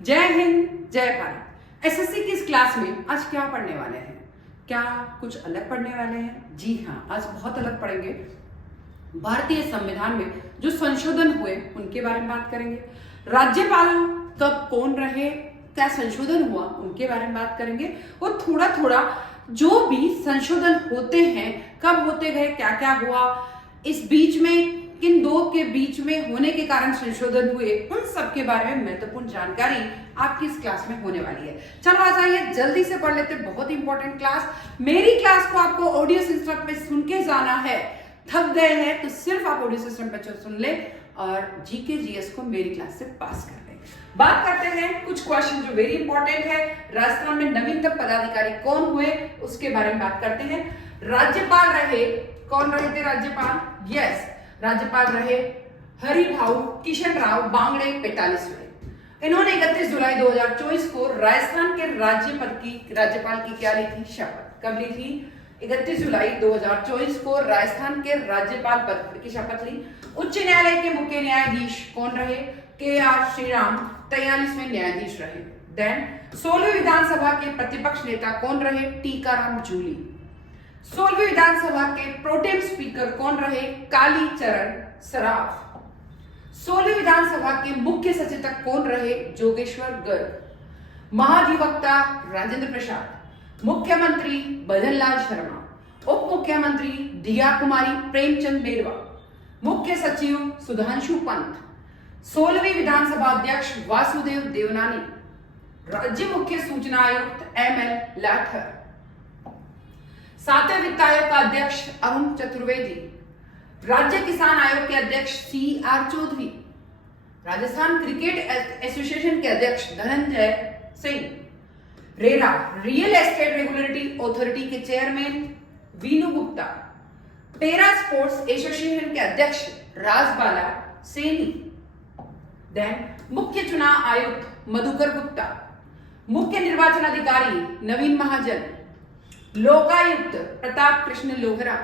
जय हिंद, जय भारत। एसएससी की इस क्लास में आज क्या पढ़ने वाले हैं? क्या कुछ अलग पढ़ने वाले हैं? जी हाँ, आज बहुत अलग पढ़ेंगे। भारतीय संविधान में जो संशोधन हुए उनके बारे में बात करेंगे। राज्यपाल कब कौन रहे, क्या संशोधन हुआ, उनके बारे में बात करेंगे। और थोड़ा थोड़ा जो भी संशोधन होते हैं, कब होते गए, क्या क्या हुआ, इस बीच में किन दो के बीच में होने के कारण संशोधन हुए, उन सब के बारे में महत्वपूर्ण जानकारी आपकी इस क्लास में होने वाली है। चलो आ जाइए, जल्दी से पढ़ लेते। बहुत इंपॉर्टेंट क्लास। मेरी क्लास को आपको ऑडियो सिस्टम पे सुन के जाना है। थक गए हैं तो सिर्फ आप ऑडियो सिस्टम पे सुन ले और जीके जीएस को मेरी क्लास से पास कर ले। बात करते हैं कुछ क्वेश्चन जो वेरी इंपॉर्टेंट है। राजस्थान में नवीनतम पदाधिकारी कौन हुए उसके बारे में बात करते हैं। राज्यपाल रहे, कौन रहे थे राज्यपाल? यस, राज्यपाल रहे हरिभाऊ किशन राव बांगड़े 45वें। इन्होंने 31 जुलाई 2024 को राजस्थान के राज्यपाल की क्या ली थी? शपथ। कब ली थी? 31 जुलाई 2024 को राजस्थान के राज्यपाल पद की शपथ ली। उच्च न्यायालय के मुख्य न्यायाधीश कौन रहे? के.आर. श्रीराम 43वें न्यायाधीश रहे। देन 16वीं विधानसभा के प्रतिपक्ष नेता कौन रहे? टीकाराम जूली। 16वीं विधानसभा के प्रोटेम स्पीकर कौन रहे? कालीचरण सराफ। 16वीं विधानसभा के मुख्य सचेतक कौन रहे? जोगेश्वर गर्ग। महाधिवक्ता राजेंद्र प्रसाद। मुख्यमंत्री भजनलाल शर्मा। उप मुख्यमंत्री दिया कुमारी प्रेमचंद बेरवा। मुख्य सचिव सुधांशु पंत। 16वीं विधानसभा अध्यक्ष वासुदेव देवनानी। राज्य मुख्य सूचना आयुक्त एम.एल. लाठर। 7वें वित्त आयोग का अध्यक्ष अरुण चतुर्वेदी। राज्य किसान आयोग के अध्यक्ष C.R. Chaudhary. Rajasthan cricket association के अध्यक्ष Dhananjay Singh. RERA real estate regulatory authority के चेयरमैन वीनू गुप्ता। पेरा स्पोर्ट्स एसोसिएशन के अध्यक्ष राजबाला सैनी। देन मुख्य चुनाव आयुक्त मधुकर गुप्ता। मुख्य निर्वाचन अधिकारी नवीन महाजन। लोकायुक्त प्रताप कृष्ण लोहरा।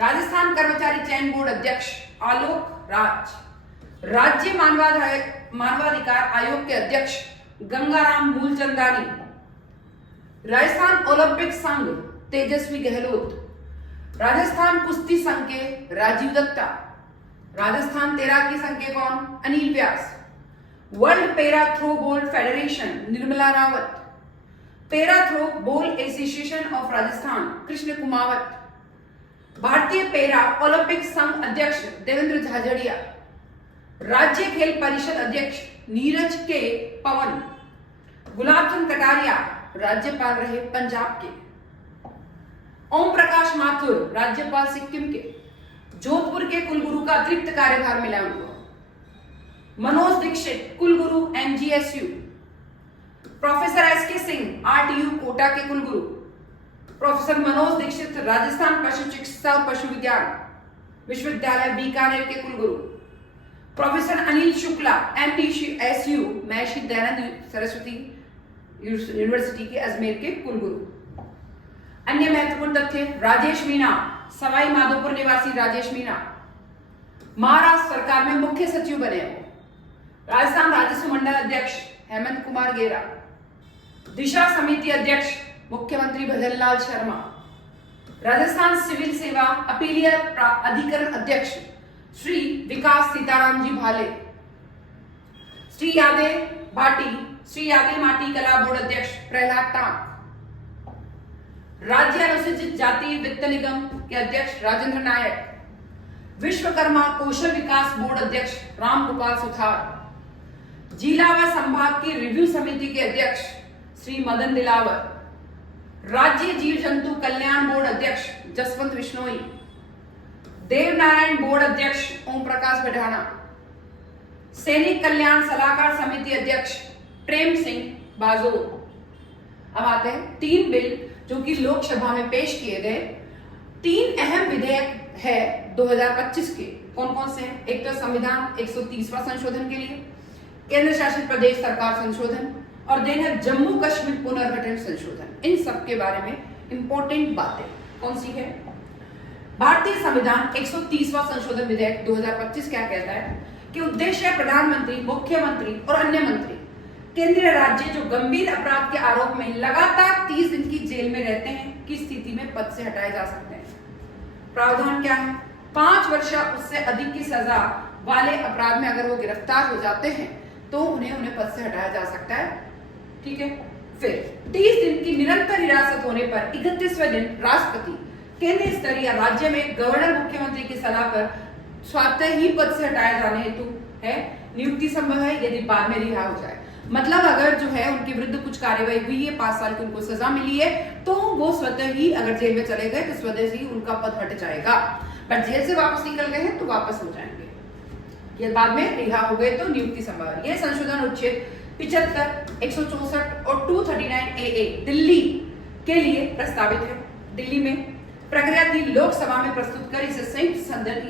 राजस्थान कर्मचारी चयन बोर्ड अध्यक्ष आलोक राज। राज्य मानवाधिकार आयोग के अध्यक्ष गंगाराम मूलचंदानी। राजस्थान ओलंपिक संघ तेजस्वी गहलोत। राजस्थान कुश्ती संघ के राजीव दत्ता। राजस्थान तैराकी संघ के कौन? Anil Vyas. World para throw ball federation Nirmala Rawat. Para throw ball association of Rajasthan Krishna Kumawat. भारतीय पेरा ओलंपिक संघ अध्यक्ष देवेंद्र झाझड़िया। राज्य खेल परिषद अध्यक्ष नीरज के पवन। गुलाबचंद कटारिया राज्यपाल रहे पंजाब के। ओम प्रकाश माथुर राज्यपाल सिक्किम के। जोधपुर के कुलगुरु का अतिरिक्त कार्यभार मिला उनको। मनोज दीक्षित कुलगुरु MGSU. Professor S K. Singh RTU Kota के कुलगुरु। प्रोफेसर मनोज दीक्षित राजस्थान पशु चिकित्सा और पशु विज्ञान विश्वविद्यालय बीकानेर के कुलगुरु। प्रोफेसर अनिल शुक्ला एमडीएसयू महर्षि दयानंद सरस्वती यूनिवर्सिटी के अजमेर के कुलगुरु। अन्य महत्वपूर्ण तथ्य, राजेश मीणा सवाई माधोपुर निवासी राजेश मीणा महाराष्ट्र सरकार में मुख्य सचिव बने हो। राजस्थान राजस्व मंडल अध्यक्ष हेमंत कुमार गेरा। दिशा समिति अध्यक्ष मुख्यमंत्री भजनलाल शर्मा। राजस्थान सिविल सेवा अपीलियर अधिकरण अध्यक्ष श्री विकास सीताराम जी भाले। श्री यादे माटी कला बोर्ड अध्यक्ष प्रहलाद टांक। राज्य अनुसूचित जाति वित्त निगम के अध्यक्ष राजेंद्र नायक। विश्वकर्मा कौशल विकास बोर्ड अध्यक्ष रामगोपाल सुथार। जिला व संभाग की रिव्यू समिति के अध्यक्ष श्री मदन दिलावर। राज्य जीव जंतु कल्याण बोर्ड अध्यक्ष जसवंत विश्नोई। देवनारायण बोर्ड अध्यक्ष ओम प्रकाश बढ़ाना। सैनिक कल्याण सलाहकार समिति अध्यक्ष प्रेम सिंह बाजोर। अब आते हैं 3 बिल जो कि लोकसभा में पेश किए गए। 3 अहम विधेयक है 2025 के। कौन कौन से हैं? एक तो संविधान 130वां संशोधन के लिए, केंद्र शासित प्रदेश सरकार संशोधन, और देन है जम्मू कश्मीर पुनर्गठन संशोधन। इन सब के बारे में इंपॉर्टेंट बातें कौन सी है? भारतीय संविधान 130वां संशोधन विधेयक 2025 क्या कहता है कि उद्देश्य प्रधानमंत्री, मुख्यमंत्री और अन्य मंत्री केंद्रीय राज्य जो गंभीर अपराध के आरोप में लगातार 30 दिन की जेल में रहते हैं की स्थिति में पद से हटाए जा सकते हैं। प्रावधान क्या है? 5 वर्ष या उससे अधिक की सजा वाले अपराध में अगर वो गिरफ्तार हो जाते हैं तो उन्हें पद से हटाया जा सकता है। ठीक है। फिर 30 दिन की निरंतर हिरासत होने पर 31वें दिन राष्ट्रपति केंद्रीय स्तर या राज्य में गवर्नर मुख्यमंत्री की सलाह पर स्वतः ही पद से हटाए जाने हेतु है नियुक्ति संभव है यदि बाद में रिहा हो जाए। मतलब अगर जो है उनके विरुद्ध कुछ कार्यवाही हुई है, 5 साल की उनको सजा मिली है, तो वो स्वतः ही अगर जेल में चले गए तो स्वतः ही उनका पद हट जाएगा। पर जेल से वापस निकल गए हैं तो वापस हो जाएंगे, ये बाद में रिहा हो गए तो नियुक्ति संभव है। यह संशोधन अनुच्छेद 75, 164 और 239 AA दिल्ली के लिए प्रस्तावित है। दिल्ली में प्रक्रिया की लोकसभा में प्रस्तुत कर इसे संयुक्त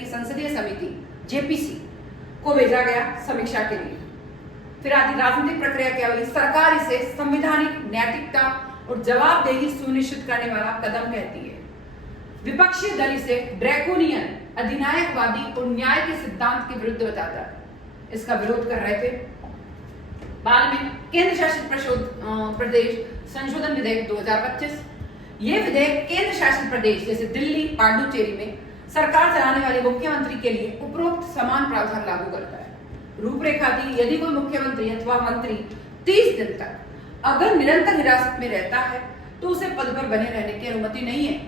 संसदीय समिति जेपीसी को भेजा गया समीक्षा के लिए। फिर आती राजनीतिक प्रक्रिया क्या हुई? सरकार इसे संवैधानिक नैतिकता और जवाबदेही सुनिश्चित करने वाला कदम कहती है। विपक्षी दल इसे ड्रैकोनियन, अधिनायकवादी और न्याय के सिद्धांत के विरुद्ध बताता है। इसका विरोध कर रहे थे। बाद में केंद्र शासित प्रदेश संशोधन विधेयक 2025। ये विधेयक केंद्र शासित प्रदेश जैसे दिल्ली, पांडुचेरी में सरकार चलाने वाले मुख्यमंत्री के लिए उपरोक्त समान प्रावधान लागू करता है। रूपरेखा दी, यदि कोई मुख्यमंत्री अथवा मंत्री 30 दिन तक अगर निरंतर हिरासत में रहता है तो उसे पद पर बने रहने की अनुमति नहीं है।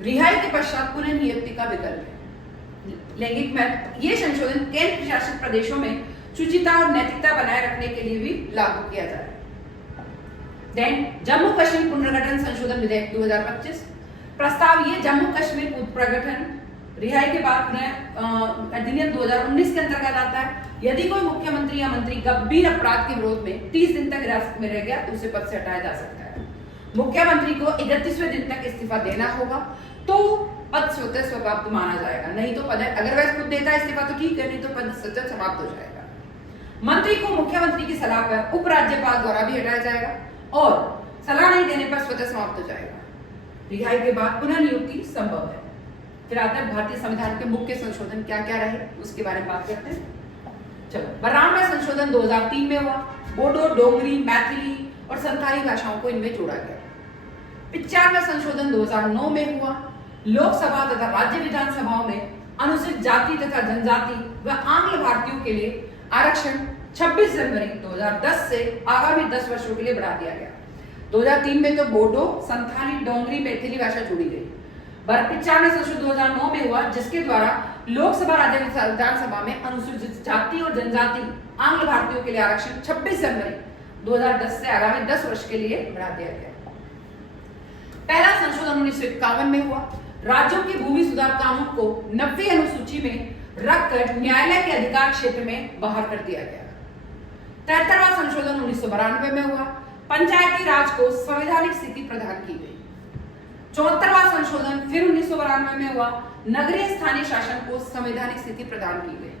रिहाई के पश्चात पुनः नियुक्ति का विकल्प है। लैंगिक महत्व, ये संशोधन केंद्र शासित प्रदेशों में शुचिता और नैतिकता बनाए रखने के लिए भी लागू किया जा रहा है। देन जम्मू कश्मीर पुनर्गठन संशोधन विधेयक 2025 प्रस्ताव, ये जम्मू कश्मीर पुनर्गठन रिहाई के बाद पुनः अधिनियम 2019 के अंतर्गत आता है। यदि कोई मुख्यमंत्री या मंत्री गंभीर अपराध के विरोध में 30 दिन तक हिरासत में रह गया तो उसे पद से हटाया जा सकता है। मुख्यमंत्री को 31वें दिन तक इस्तीफा देना होगा तो पद स्वतः समाप्त माना जाएगा। नहीं तो पद, अगर वह खुद देता है इस्तीफा तो ठीक है, नहीं तो पद स्वतः समाप्त हो जाएगा। मंत्री को मुख्यमंत्री की सलाह पर उपराज्यपाल द्वारा भी हटाया जाएगा और सलाह नहीं देने पर स्वतः समाप्त हो जाएगा। रिहाई के बाद पुनः नियुक्ति संभव है। फिर आता है भारतीय संविधान के मुख्य संशोधन क्या क्या रहे, उसके बारे में बात करते हैं। चलो, 92वां संशोधन 2003 में हुआ। बोडो, डोगरी, मैथिली और संथाली भाषाओं को इनमें जोड़ा गया। 95वां संशोधन 2009 में हुआ। लोकसभा तथा राज्य विधानसभाओं में अनुसूचित जाति तथा जनजाति व आंग्ल भारतीयों के लिए आरक्षण 26 जनवरी 2010 से आगामी 10 वर्षों के लिए बढ़ा दिया गया। 2003 में तो बोडो, संथाली, डोंगरी, मैथिली भाषा जोड़ी गई। 95वां संशोधन 2009 में हुआ जिसके द्वारा लोकसभा, राज्य विधानसभा में अनुसूचित जाति और जनजाति आंग्ल भारतीयों के लिए आरक्षण 26 जनवरी 2010 से आगामी 10 वर्ष के लिए बढ़ा दिया गया। पहला संशोधन 1951 में हुआ। राज्यों के भूमि सुधार कानून को 90वीं अनुसूची में रखकर न्यायालय के अधिकार क्षेत्र में बाहर कर दिया गया। 73वां संशोधन 1992 में हुआ। पंचायती राज को संवैधानिक स्थिति प्रदान की गई। 74वां संशोधन फिर 1992 में हुआ। नगरीय स्थानीय शासन को संवैधानिक स्थिति प्रदान की गई।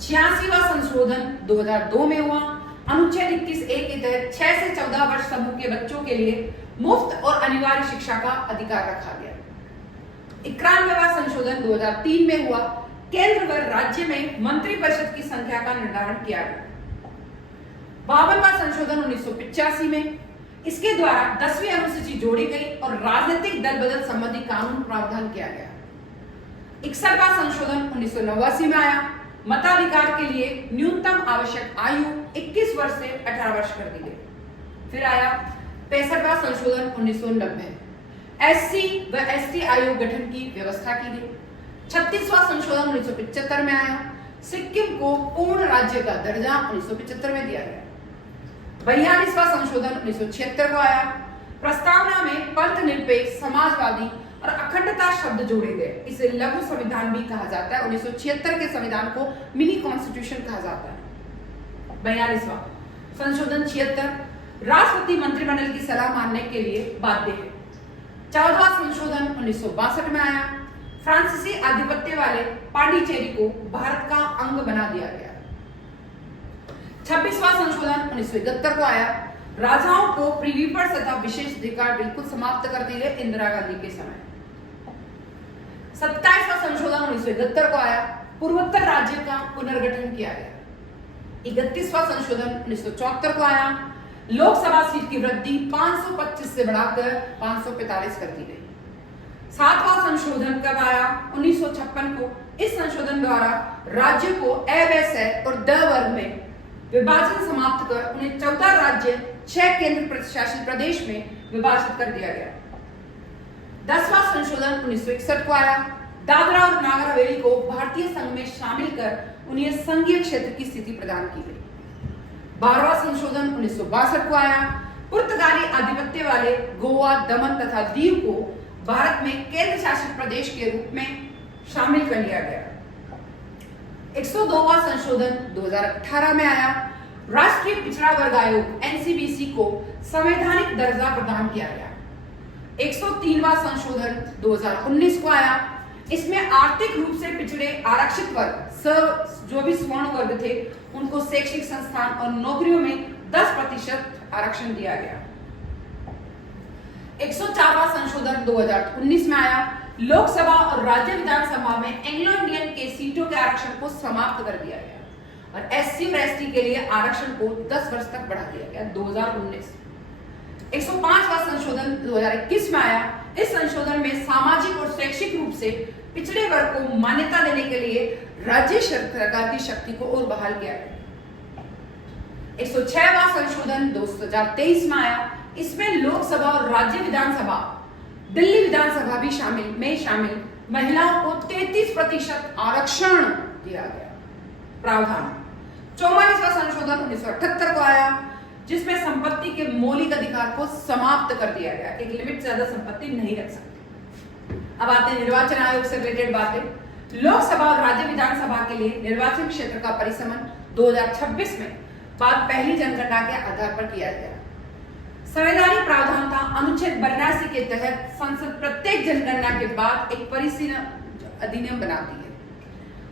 86वां संशोधन 2002 में हुआ। अनुच्छेद 21A के तहत 6 से 14 वर्ष समूह के बच्चों के लिए मुफ्त और अनिवार्य शिक्षा का अधिकार रखा गया। 91वां संशोधन 2003 में हुआ। केंद्र व राज्य में मंत्रिपरिषद की संख्या का निर्धारण किया गया। 52वां संशोधन 1985 में, इसके द्वारा 10वीं अनुसूची जोड़ी गई और राजनीतिक दल बदल संबंधी कानून प्रावधान किया गया। 61वां संशोधन 1989 में आया। मताधिकार के लिए न्यूनतम आवश्यक आयु 21 वर्ष से 18 वर्ष कर दी गई। फिर आया 65वां संशोधन 1990, SC व ST आयोग गठन की व्यवस्था की गई। 36वां संशोधन 1975 में आया। सिक्किम को पूर्ण राज्य का दर्जा 1975 में दिया गया। 42वां संशोधन 1976 को आया। प्रस्तावना में पंथ निरपेक्ष, समाजवादी और अखंडता शब्द जोड़े गए। इसे लघु संविधान भी कहा जाता है। 1976 के संविधान को मिनी कॉन्स्टिट्यूशन कहा जाता है। 42वां संशोधन 76, राष्ट्रपति मंत्रिमंडल की सलाह मानने के लिए बाध्य है। 14वां संशोधन 1962 में आया। फ्रांसीसी आधिपत्य वाले पांडिचेरी को भारत का अंग बना दिया गया। 26वां संशोधन 1971 को आया। राजाओं को प्रीवी पर तथा विशेष अधिकार बिल्कुल समाप्त कर दिए गए इंदिरा गांधी के समय। 27वां संशोधन 1971 को आया। पूर्वोत्तर राज्य का पुनर्गठन किया गया। 31वां संशोधन 1974 को आया। लोकसभा सीट की वृद्धि 525 से बढ़ाकर 545 कर दी गई। 7वां संशोधन कब आया? 1956 को। इस संशोधन द्वारा राज्य को अ, ब, स और ड वर्ग में विभाजन समाप्त कर उन्हें 14 राज्य 6 केंद्र शासित प्रदेश में विभाजित कर दिया गया। 10वां संशोधन 1961 को आया। दादरा और नागर हवेली को भारतीय संघ में शामिल कर उन्हें संघीय क्षेत्र की स्थिति प्रदान की गई। 12वां संशोधन 1962 को आया। पुर्तगाली आधिपत्य वाले गोवा, दमन तथा दीव को भारत में केंद्र शासित प्रदेश के रूप में शामिल कर लिया गया। 102वां संशोधन 2018 में आया। राष्ट्रीय पिछड़ा वर्ग आयोग एनसीबीसी को संवैधानिक दर्जा प्रदान किया गया। 103वां संशोधन 2019 को आया। इसमें आर्थिक रूप से पिछड़े आरक्षित वर्ग जो भी स्वर्ण वर्ग थे उनको शैक्षिक संस्थान और नौकरियों में 10% आरक्षण दिया गया। 104वां संशोधन 2019 में आया। लोकसभा और राज्य विधानसभा में एंग्लो इंडियन के सीटों के आरक्षण को समाप्त कर दिया गया और एससी और एसटी के लिए आरक्षण को 10 वर्ष तक बढ़ा दिया गया। 2019 105वां संशोधन 2021 में आया। इस संशोधन में सामाजिक और शैक्षिक रूप से पिछड़े वर्ग को मान्यता देने के लिए राज्य सरकार की शक्ति को और बहाल किया गया। 106वां संशोधन 2023 में आया। इसमें लोकसभा और राज्य विधानसभा, दिल्ली विधानसभा भी शामिल महिलाओं को 33% आरक्षण दिया गया प्रावधान। 44वां संशोधन 1978 को आया जिसमें संपत्ति के मौलिक अधिकार को समाप्त कर दिया गया। एक लिमिट से ज्यादा संपत्ति नहीं रख सकते। अब आते हैं निर्वाचन आयोग से रिलेटेड बातें। लोकसभा और राज्य विधानसभा के लिए निर्वाचन क्षेत्र का परिसीमन 2026 में बाद पहली जनगणना के आधार पर किया गया। संवैधानिक प्रावधान था अनुच्छेद 82 के तहत संसद प्रत्येक जनगणना के बाद एक परिसीमन अधिनियम बनाती है।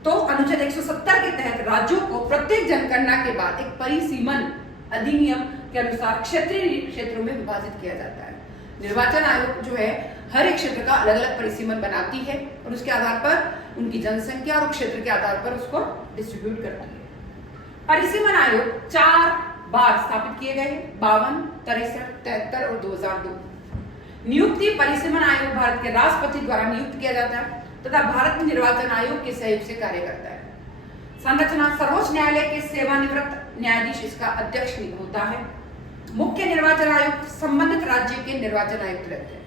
तो अनुच्छेद 170 के तहत राज्यों को प्रत्येक जनगणना के बाद एक परिसीमन अधिनियम के अनुसार क्षेत्रीय क्षेत्रों में विभाजित किया जाता है। निर्वाचन आयोग जो है हर एक क्षेत्र का अलग अलग परिसीमन बनाती है और उसके आधार पर उनकी जनसंख्या और क्षेत्र के आधार पर उसको डिस्ट्रीब्यूट करती है। परिसीमन आयोग 4 बार स्थापित किए गए 52, 63, 73 और 2002। नियुक्ति परिसीमन आयोग भारत के राष्ट्रपति द्वारा नियुक्त किया जाता है तथा भारत में निर्वाचन आयोग के सहयोग से कार्य करता है। संरचना सर्वोच्च न्यायालय के सेवानिवृत्त न्यायाधीश इसका अध्यक्ष होता है। मुख्य निर्वाचन आयुक्त संबंधित राज्य के निर्वाचन आयुक्त रहते हैं।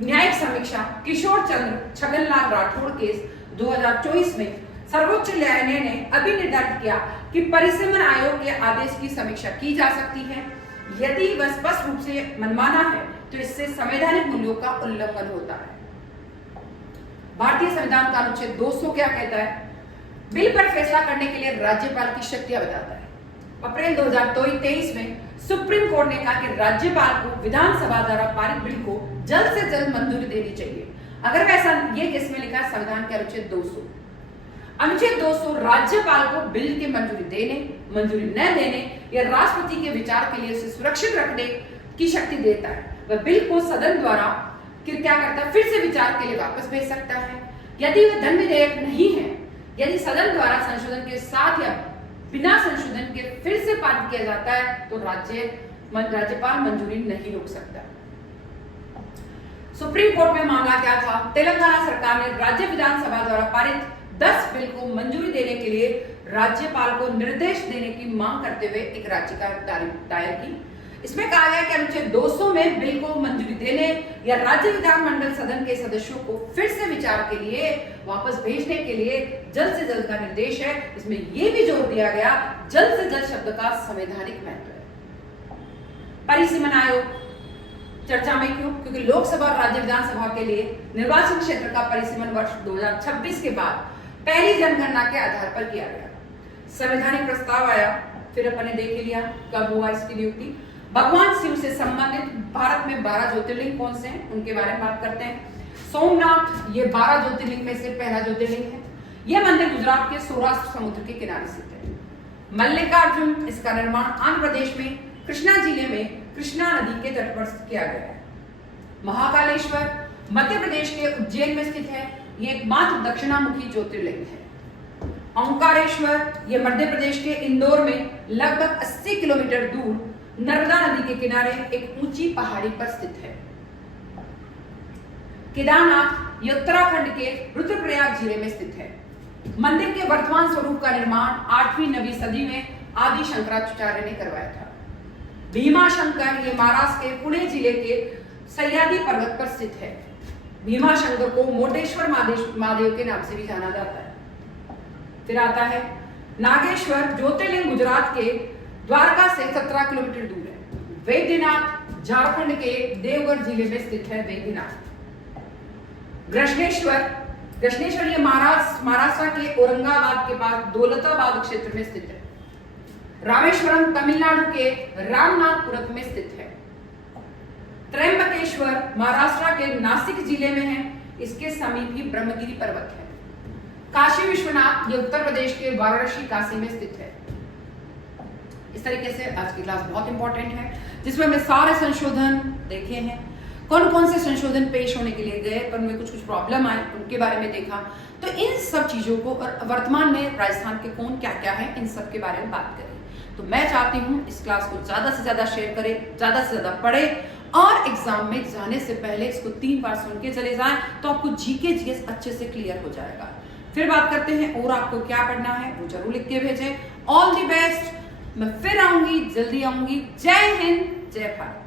न्यायिक समीक्षा किशोर चंद्र छगनलाल राठौड़ केस 2024 में सर्वोच्च न्यायालय ने अभी निर्धारित किया कि परिसीमन आयोग के आदेश की समीक्षा की जा सकती है। यदि वह स्पष्ट रूप से मनमाना है तो इससे संवैधानिक मूल्यों का उल्लंघन होता है। भारतीय संविधान का अनुच्छेद 200 क्या कहता है? बिल पर फैसला करने के लिए राज्यपाल की शक्तियां बताता है। अप्रैल 2023 में सुप्रीम कोर्ट ने कहा कि राज्यपाल को विधानसभा द्वारा पारित बिल को जल्द से जल्द मंजूरी देनी चाहिए। अगर वैसा ये किसमें लिखा है? संविधान के अनुच्छेद 200। अनुच्छेद 200 राज्यपाल को बिल की मंजूरी देने, मंजूरी न देने या राष्ट्रपति के विचार के लिए उसे सुरक्षित रखने की शक्ति देता है। वह बिल को सदन द्वारा क्या करता है? फिर से विचार के लिए वापस भेज सकता है। यदि वह धन विधेयक नहीं है, यदि सदन द्वारा संशोधन के साथ या बिना संशोधन के फिर से पारित किया जाता है तो राज्यपाल मंजूरी नहीं रोक सकता। सुप्रीम कोर्ट में मामला क्या था? तेलंगाना सरकार ने राज्य विधानसभा द्वारा पारित 10 बिल को मंजूरी देने के लिए राज्यपाल को निर्देश देने की मांग करते हुए एक याचिका दायर की। इसमें कहा गया कि अनुच्छेद 200 में बिल को मंजूरी देने या राज्य विधानमंडल सदन के सदस्यों को फिर से विचार के लिए वापस भेजने के लिए जल्द से जल्द का निर्देश है। इसमें यह भी जोर दिया गया जल्द से जल्द शब्द का संवैधानिक महत्व है। परिसीमन आयोग चर्चा में क्यों? क्योंकि लोकसभा और राज्य विधानसभा के लिए निर्वाचन क्षेत्र का परिसीमन वर्ष 2026 के बाद पहली जनगणना के आधार पर किया गया। संवैधानिक प्रस्ताव आया, फिर अपन ने देख लिया कब हुआ इसकी नियुक्ति। भगवान शिव से संबंधित भारत में 12 ज्योतिर्लिंग कौन से हैं उनके बारे में बात करते हैं। सोमनाथ ये 12 ज्योतिर्लिंग में से पहला ज्योतिर्लिंग है। यह मंदिर गुजरात के सौराष्ट्र समुद्र के किनारे स्थित है। मल्लिकार्जुन इसका निर्माण आंध्र प्रदेश में कृष्णा जिले में कृष्णा नदी के तट पर किया गया है। महाकालेश्वर मध्य प्रदेश के उज्जैन में स्थित है। यह एकमात्र दक्षिणामुखी ज्योतिर्लिंग है। ओंकारेश्वर ये मध्य प्रदेश के इंदौर में लगभग 80 किलोमीटर दूर नर्मदा नदी के किनारे एक ऊंची पहाड़ी पर स्थित है। केदारनाथ ये उत्तराखंड के रुद्रप्रयाग जिले में स्थित है। मंदिर के वर्तमान स्वरूप का निर्माण 8वीं-9वीं सदी में आदि शंकराचार्य ने करवाया था। भीमा शंकर ये महाराष्ट्र के पुणे जिले के सह्याद्री पर्वत पर स्थित है। भीमा शंकर को मोटेश्वर महादेव के नाम से भी जाना जाता है। फिर आता है नागेश्वर, ज्योतिर्लिंग गुजरात के द्वारका से 17 किलोमीटर दूर है। वैद्यनाथ झारखंड के देवघर जिले में स्थित है। वैद्यनाथ कृष्णेश्वर ये महाराष्ट्र के औरंगाबाद के पास दौलताबाद क्षेत्र में स्थित है। रामेश्वरम तमिलनाडु के रामनाथपुरम में स्थित है। त्र्यंबकेश्वर महाराष्ट्र के नासिक जिले में है। इसके समीप ही ब्रह्मगिरी पर्वत है। काशी विश्वनाथ ये उत्तर प्रदेश के वाराणसी काशी में स्थित है। इस तरीके से आज की क्लास बहुत इंपॉर्टेंट है, जिसमें हमने सारे संशोधन देखे हैं। कौन कौन से संशोधन पेश होने के लिए गए, पर उनमें कुछ ज्प्रॉब्लम आए, उनके बारे में देखा। तो इन सब चीजों को और वर्तमान में राजस्थान के कौन क्या क्या है, इन सब के बारे में बात करें। तो मैं चाहती हूँ इस क्लास को ज्यादा से ज्यादा शेयर करें, ज्यादा से ज्यादा पढ़ें और एग्जाम में जाने से पहले इसको 3 बार सुन के चले जाएं, तो आपको जीके जीएस अच्छे से क्लियर हो जाएगा। फिर बात करते हैं और आपको क्या पढ़ना है, वो जरूर लिख के भेजें। All the best. मैं फिर आऊंगी, जल्दी आऊंगी। जय हिंद, जय भारत।